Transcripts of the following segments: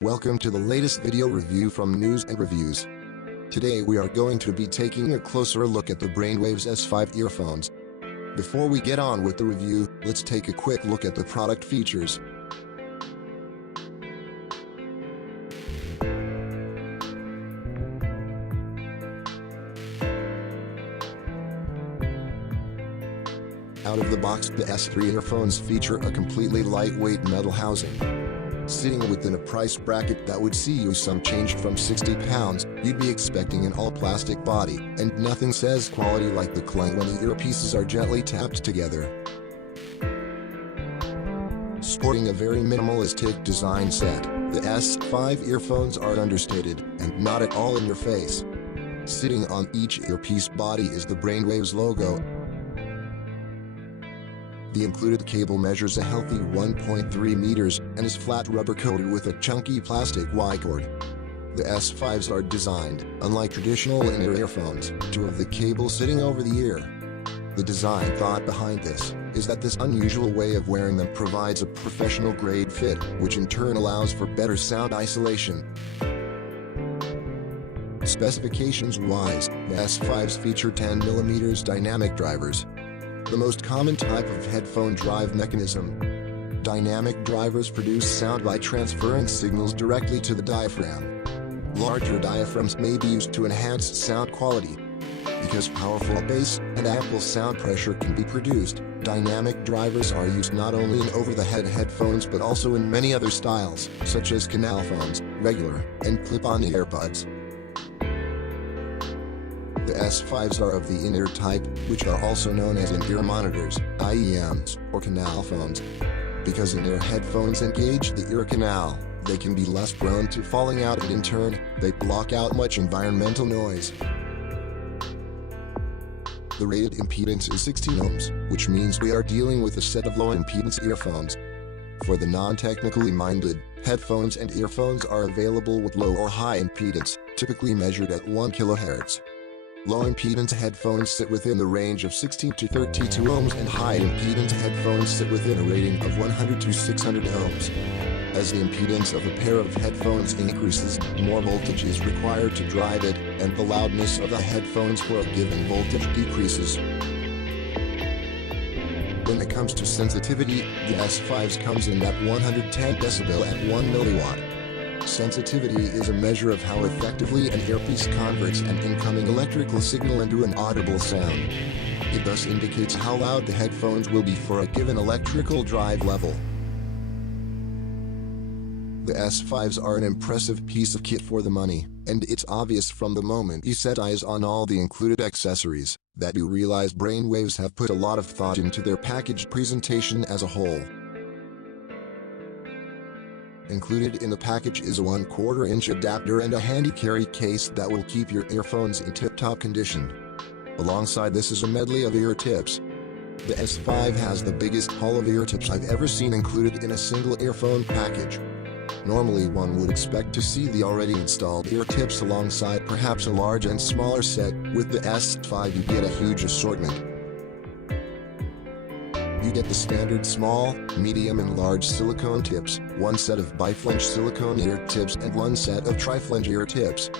Welcome to the latest video review from News and Reviews. Today we are going to be taking a closer look at the Brainwavz S5 earphones. Before we get on with the review, let's take a quick look at the product features. Out of the box, the S3 earphones feature a completely lightweight metal housing. Sitting within a price bracket that would see you some change from £60, you'd be expecting an all-plastic body, and nothing says quality like the clang when the earpieces are gently tapped together. Sporting a very minimalistic design set, the S5 earphones are understated, and not at all in your face. Sitting on each earpiece body is the Brainwavz logo. The included cable measures a healthy 1.3 meters and is flat rubber coated with a chunky plastic Y-cord. The S5s are designed, unlike traditional in-ear earphones, to have the cable sitting over the ear. The design thought behind this is that this unusual way of wearing them provides a professional-grade fit, which in turn allows for better sound isolation. Specifications-wise, the S5s feature 10mm dynamic drivers. The most common type of headphone drive mechanism. Dynamic drivers produce sound by transferring signals directly to the diaphragm. Larger diaphragms may be used to enhance sound quality. Because powerful bass and ample sound pressure can be produced, dynamic drivers are used not only in over-the-head headphones but also in many other styles, such as canal phones, regular, and clip-on earbuds. The S5s are of the in-ear type, which are also known as in-ear monitors, IEMs, or canal phones. Because in-ear headphones engage the ear canal, they can be less prone to falling out and in turn, they block out much environmental noise. The rated impedance is 16 ohms, which means we are dealing with a set of low-impedance earphones. For the non-technically minded, headphones and earphones are available with low or high impedance, typically measured at 1 kHz. Low-impedance headphones sit within the range of 16 to 32 ohms and high-impedance headphones sit within a rating of 100 to 600 ohms. As the impedance of a pair of headphones increases, more voltage is required to drive it, and the loudness of the headphones for a given voltage decreases. When it comes to sensitivity, the S5s comes in at 110 dB at 1 mW. Sensitivity is a measure of how effectively an earpiece converts an incoming electrical signal into an audible sound. It thus indicates how loud the headphones will be for a given electrical drive level. The S5s are an impressive piece of kit for the money, and it's obvious from the moment you set eyes on all the included accessories, that you realize Brainwavz have put a lot of thought into their package presentation as a whole. Included in the package is a 1/4 inch adapter and a handy carry case that will keep your earphones in tip-top condition. Alongside this is a medley of ear tips. The S5 has the biggest haul of ear tips I've ever seen included in a single earphone package. Normally one would expect to see the already installed ear tips alongside perhaps a large and smaller set. With the S5 you get a huge assortment. You get the standard small, medium and large silicone tips, one set of biflange silicone ear tips and one set of triflange ear tips.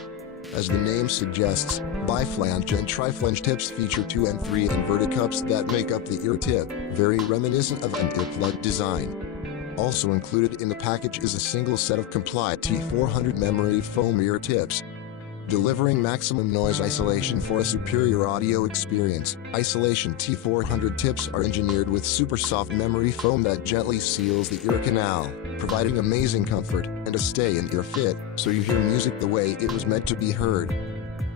As the name suggests, biflange and triflange tips feature 2 and 3 inverted cups that make up the ear tip, very reminiscent of an earplug design. Also included in the package is a single set of Comply T400 memory foam ear tips. Delivering maximum noise isolation for a superior audio experience, Isolation T400 tips are engineered with super soft memory foam that gently seals the ear canal, providing amazing comfort and a stay-in-ear fit, so you hear music the way it was meant to be heard.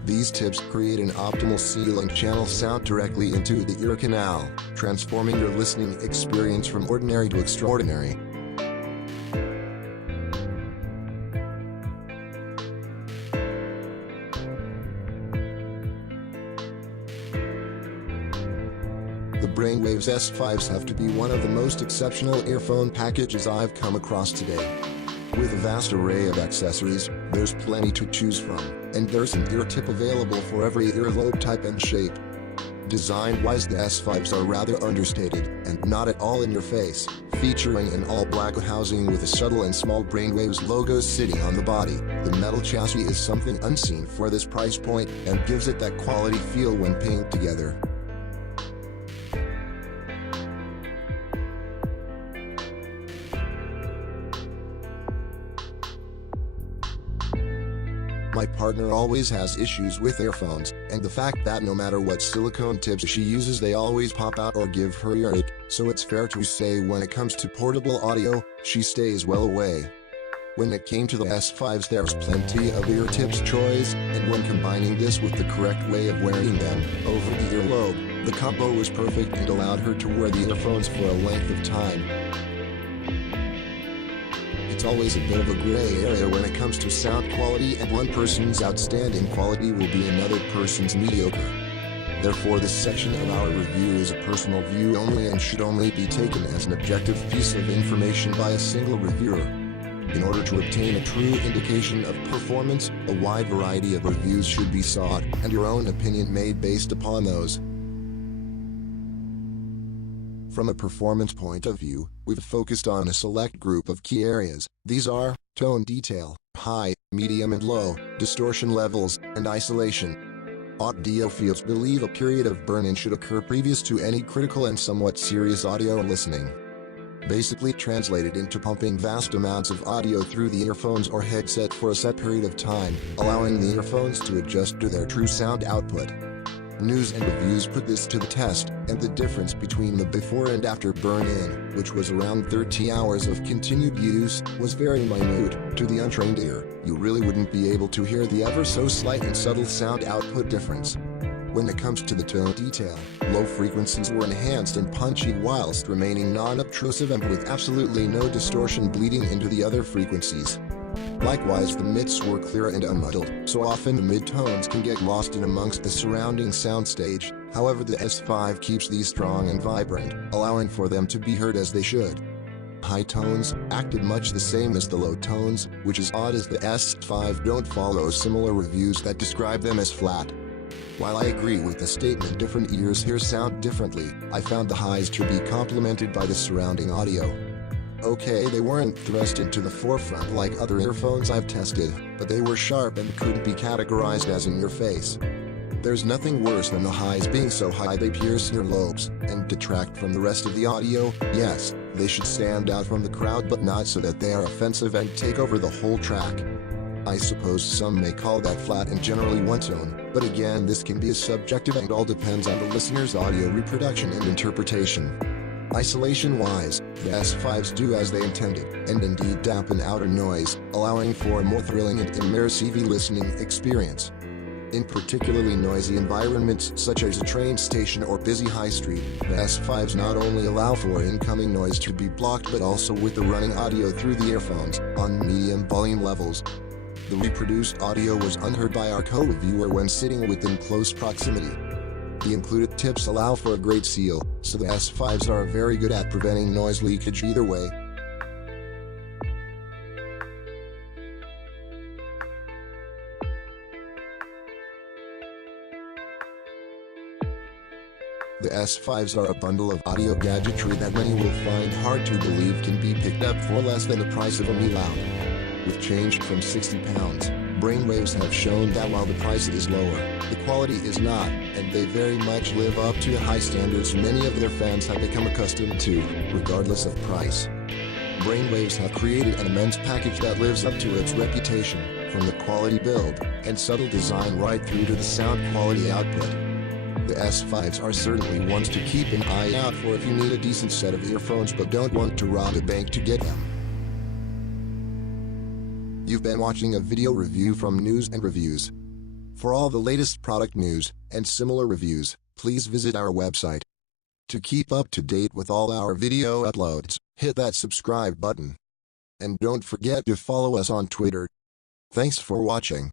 These tips create an optimal seal and channel sound directly into the ear canal, transforming your listening experience from ordinary to extraordinary. The Brainwavz S5s have to be one of the most exceptional earphone packages I've come across today. With a vast array of accessories, there's plenty to choose from, and there's an ear tip available for every earlobe type and shape. Design-wise, the S5s are rather understated, and not at all in your face, featuring an all-black housing with a subtle and small Brainwavz logos sitting on the body. The metal chassis is something unseen for this price point, and gives it that quality feel when pinned together. My partner always has issues with earphones, and the fact that no matter what silicone tips she uses they always pop out or give her earache, so it's fair to say when it comes to portable audio, she stays well away. When it came to the S5s, there's plenty of ear tips choice, and when combining this with the correct way of wearing them over the earlobe, the combo was perfect and allowed her to wear the earphones for a length of time. It's always a bit of a gray area when it comes to sound quality, and one person's outstanding quality will be another person's mediocre. Therefore, this section of our review is a personal view only and should only be taken as an objective piece of information by a single reviewer. In order to obtain a true indication of performance, a wide variety of reviews should be sought, and your own opinion made based upon those. From a performance point of view, we've focused on a select group of key areas. These are tone detail, high, medium and low, distortion levels, and isolation. Audiophiles believe a period of burn-in should occur previous to any critical and somewhat serious audio listening. Basically translated into pumping vast amounts of audio through the earphones or headset for a set period of time, allowing the earphones to adjust to their true sound output. News and reviews put this to the test, and the difference between the before and after burn-in, which was around 30 hours of continued use, was very minute. To the untrained ear, you really wouldn't be able to hear the ever so slight and subtle sound output difference. When it comes to the tone detail, low frequencies were enhanced and punchy whilst remaining non-obtrusive and with absolutely no distortion bleeding into the other frequencies. Likewise, the mids were clear and unmuddled, so often the mid-tones can get lost in amongst the surrounding soundstage. However, the S5 keeps these strong and vibrant, allowing for them to be heard as they should. High tones acted much the same as the low tones, which is odd as the S5 don't follow similar reviews that describe them as flat. While I agree with the statement different ears hear sound differently, I found the highs to be complemented by the surrounding audio. Okay, they weren't thrust into the forefront like other earphones I've tested, but they were sharp and couldn't be categorized as in your face. There's nothing worse than the highs being so high they pierce your lobes and detract from the rest of the audio. Yes, they should stand out from the crowd, but not so that they are offensive and take over the whole track. I suppose some may call that flat and generally one tone, but again this can be subjective and all depends on the listener's audio reproduction and interpretation. Isolation-wise, the S5s do as they intended, and indeed dampen outer noise, allowing for a more thrilling and immersive listening experience. In particularly noisy environments such as a train station or busy high street, the S5s not only allow for incoming noise to be blocked but also with the running audio through the earphones, on medium volume levels. The reproduced audio was unheard by our co-reviewer when sitting within close proximity. The included tips allow for a great seal, so the S5s are very good at preventing noise leakage either way. The S5s are a bundle of audio gadgetry that many will find hard to believe can be picked up for less than the price of a Me Loud. With change from £60, Brainwavz have shown that while the price is lower, the quality is not, and they very much live up to the high standards many of their fans have become accustomed to, regardless of price. Brainwavz have created an immense package that lives up to its reputation, from the quality build and subtle design right through to the sound quality output. The S5s are certainly ones to keep an eye out for if you need a decent set of earphones but don't want to rob a bank to get them. You've been watching a video review from News and Reviews. For all the latest product news and similar reviews, please visit our website. To keep up to date with all our video uploads, hit that subscribe button. And don't forget to follow us on Twitter. Thanks for watching.